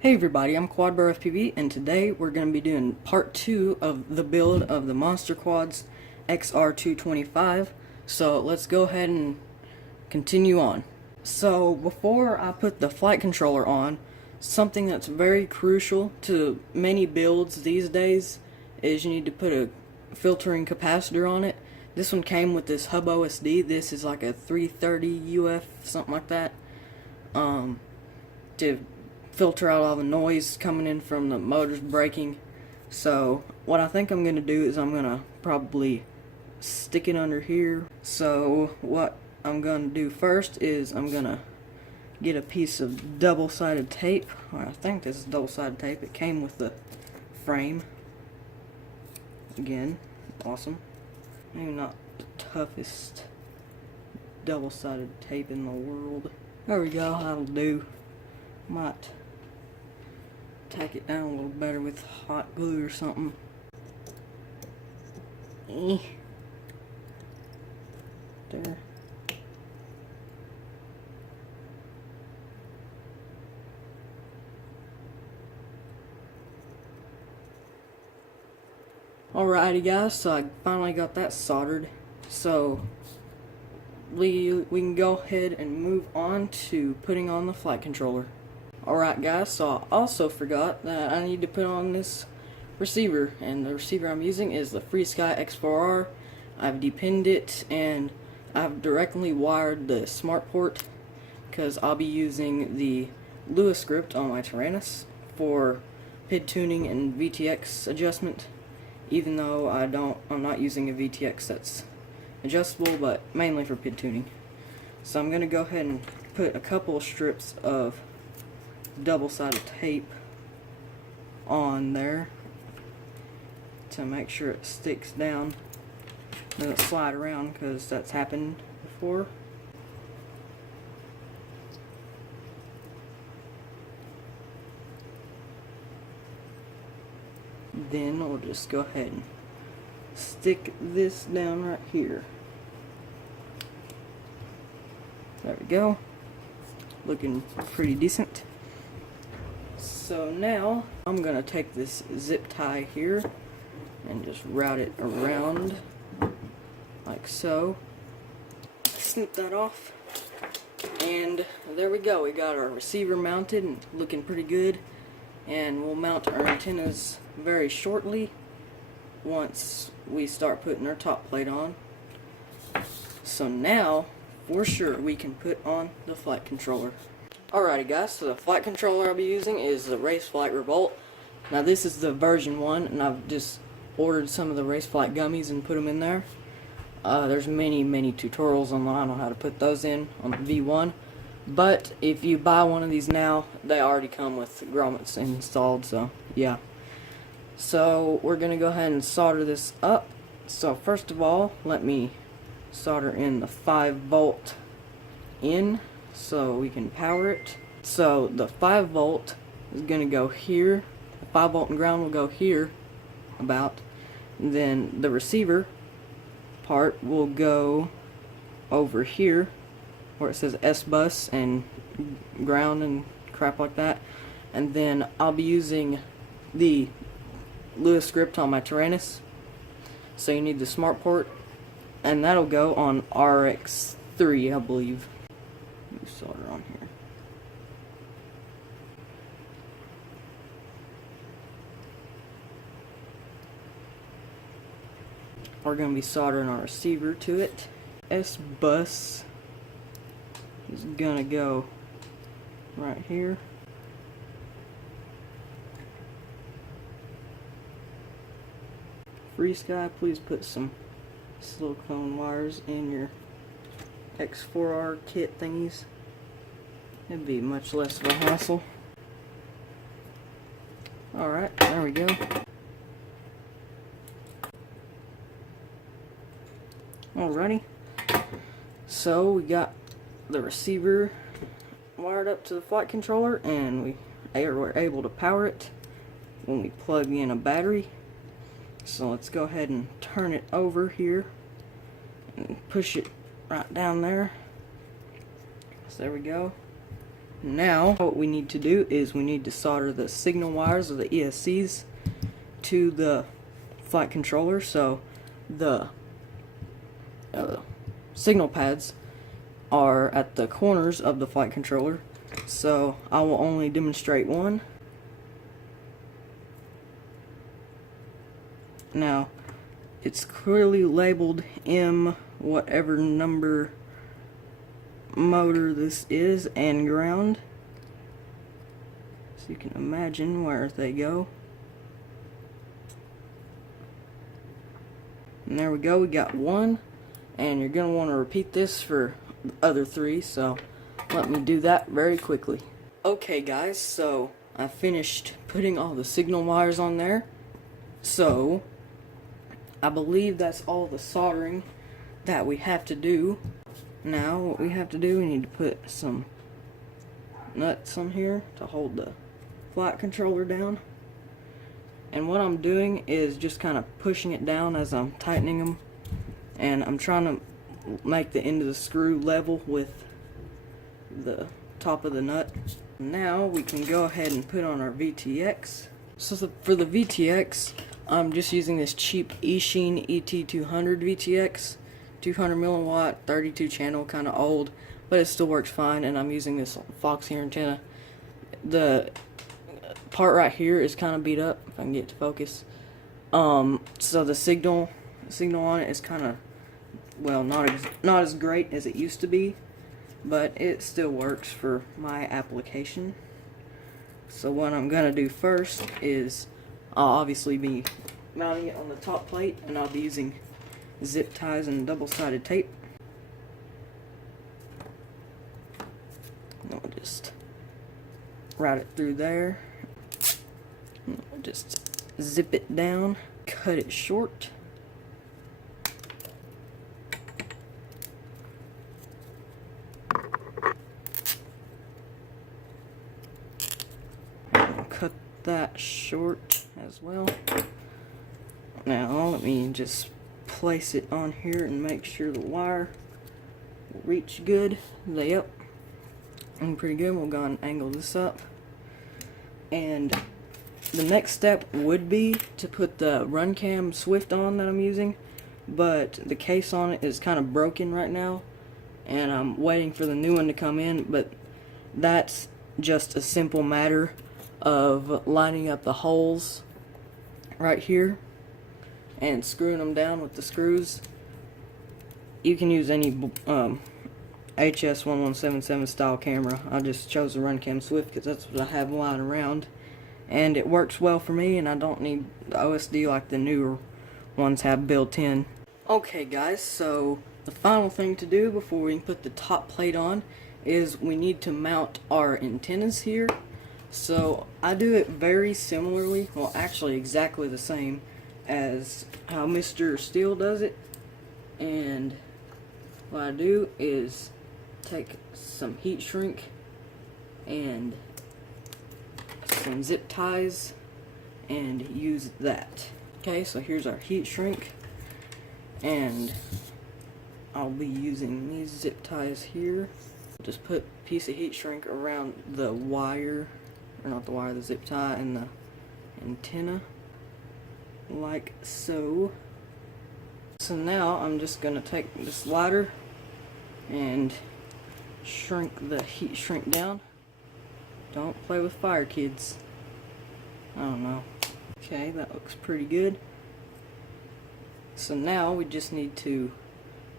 Hey everybody, I'm Quadbro FPV, and today we're going to be doing part 2 of the build of the MonsterQuads XR225. So let's go ahead and continue on. So before I put the flight controller on, something that's very crucial to many builds these days is you need to put a filtering capacitor on it. This one came with this hub OSD. This is like a 330 UF, something like that, to filter out all the noise coming in from the motors braking. So what I think I'm going to do is I'm going to probably stick it under here. So what I'm going to do first is I'm going to get a piece of double-sided tape. I think this is double-sided tape. It came with the frame. Again, awesome. Maybe not the toughest double-sided tape in the world. There we go, that'll do. Might tack it down a little better with hot glue or something. There. Alrighty guys, so I finally got that soldered. So we can go ahead and move on to putting on the flight controller. Alright guys, so I also forgot that I need to put on this receiver, and the receiver I'm using is the FreeSky X4R. I've depinned it and I've directly wired the smart port because I'll be using the Lua script on my Tyrannus for PID tuning and VTX adjustment, even though I'm not using a VTX that's adjustable, but mainly for PID tuning. So I'm going to go ahead and put a couple of strips of double-sided tape on there to make sure it sticks down, doesn't slide around, because that's happened before. Then we'll just go ahead and stick this down right here. There we go, looking pretty decent. So now I'm gonna take this zip tie here and just route it around like so. Snip that off, and there we go. We got our receiver mounted and looking pretty good, and we'll mount our antennas very shortly once we start putting our top plate on. So now for sure we can put on the flight controller. Alrighty guys, so the flight controller I'll be using is the Raceflight Revolt. Now this is the version 1, and I've just ordered some of the Raceflight gummies and put them in there. There's many tutorials online on how to put those in on the V1, but if you buy one of these now, they already come with grommets installed, so yeah. So we're going to go ahead and solder this up. So first of all, let me solder in the 5-volt in so we can power it. So the 5-volt is going to go here. The 5-volt and ground will go here about. And then the receiver part will go over here where it says S-bus and ground and crap like that. And then I'll be using the Lua script on my Tyrannus. So you need the smart port, and that'll go on RX3, I believe. Let me solder on here. We're going to be soldering our receiver to it. S-bus is going to go right here. FreeSky, please put some silicone wires in your X4R kit thingies. It'd be much less of a hassle. Alright, there we go. Alrighty. So we got the receiver wired up to the flight controller, and we were able to power it when we plug in a battery. So let's go ahead and turn it over here and push it right down there. So there we go. Now, what we need to do is we need to solder the signal wires of the ESCs to the flight controller. So the signal pads are at the corners of the flight controller. So I will only demonstrate one. Now, it's clearly labeled M whatever number motor this is and ground, so you can imagine where they go. And there we go, we got one, and you're going to want to repeat this for the other three, so let me do that very quickly. Okay guys, so I finished putting all the signal wires on there, so I believe that's all the soldering that we have to do. Now what we have to do, we need to put some nuts on here to hold the flight controller down. And what I'm doing is just kind of pushing it down as I'm tightening them, and I'm trying to make the end of the screw level with the top of the nut. Now we can go ahead and put on our VTX. So for the VTX, I'm just using this cheap Eachine ET200 VTX, 200 milliwatt, 32 channel, kind of old, but it still works fine. And I'm using this Fox here antenna. The part right here is kind of beat up, if I can get it to focus. So the signal on it is kind of, well, not as great as it used to be, but it still works for my application. So what I'm gonna do first is I'll obviously be mounting it on the top plate, and I'll be using zip ties and double-sided tape. And I'll just route it through there. And I'll just zip it down, cut it short. Cut that short as well. Now let me just place it on here and make sure the wire will reach good. Yep, and pretty good. We'll go and angle this up, and the next step would be to put the RunCam Swift on that I'm using, but the case on it is kind of broken right now, and I'm waiting for the new one to come in. But that's just a simple matter of lining up the holes right here and screwing them down with the screws. You can use any HS1177 style camera. I just chose the RunCam Swift because that's what I have lying around, and it works well for me, and I don't need the OSD like the newer ones have built in. Okay guys, so the final thing to do before we can put the top plate on is we need to mount our antennas here. So I do it very similarly, well actually exactly the same as how Mr. Steel does it. And what I do is take some heat shrink and some zip ties and use that. Okay, so here's our heat shrink, and I'll be using these zip ties here. Just put a piece of heat shrink around the wire, or not the wire, the zip tie and the antenna, like so. So now I'm just going to take this lighter and shrink the heat shrink down. Don't play with fire, kids. I don't know. Okay, that looks pretty good. So now we just need to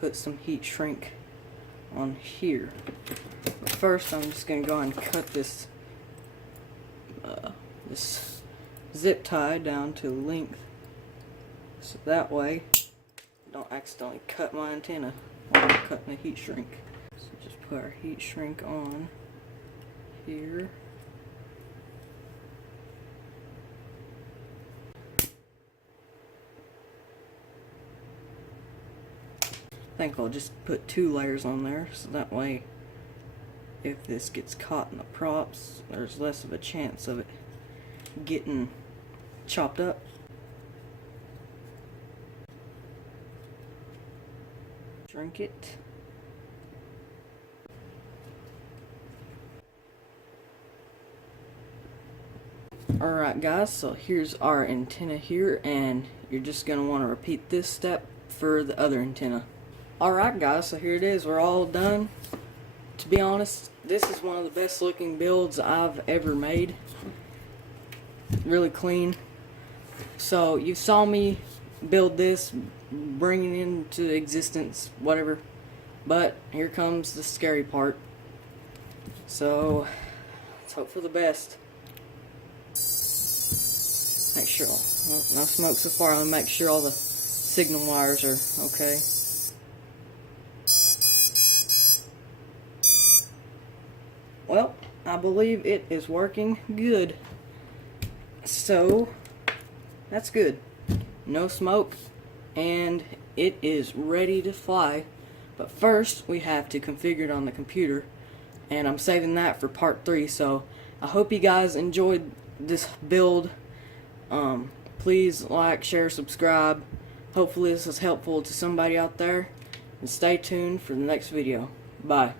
put some heat shrink on here. But first I'm just going to go and cut this this zip tie down to length, so that way I don't accidentally cut my antenna while I'm cutting the heat shrink. So just put our heat shrink on here. I think I'll just put 2 layers on there, so that way if this gets caught in the props, there's less of a chance of it getting chopped up. Shrink it. Alright guys, so here's our antenna here, and you're just going to want to repeat this step for the other antenna. Alright guys, so here it is, we're all done. To be honest, this is one of the best looking builds I've ever made. Really clean. So you saw me build this, bring it into existence, whatever. But here comes the scary part. So let's hope for the best. Make sure, well, no smoke so far. I'll make sure all the signal wires are okay. Well, I believe it is working good. So that's good. No smoke, and it is ready to fly. But first, we have to configure it on the computer, and I'm saving that for part 3. So I hope you guys enjoyed this build. Please like, share, subscribe. Hopefully this is helpful to somebody out there, and stay tuned for the next video. Bye.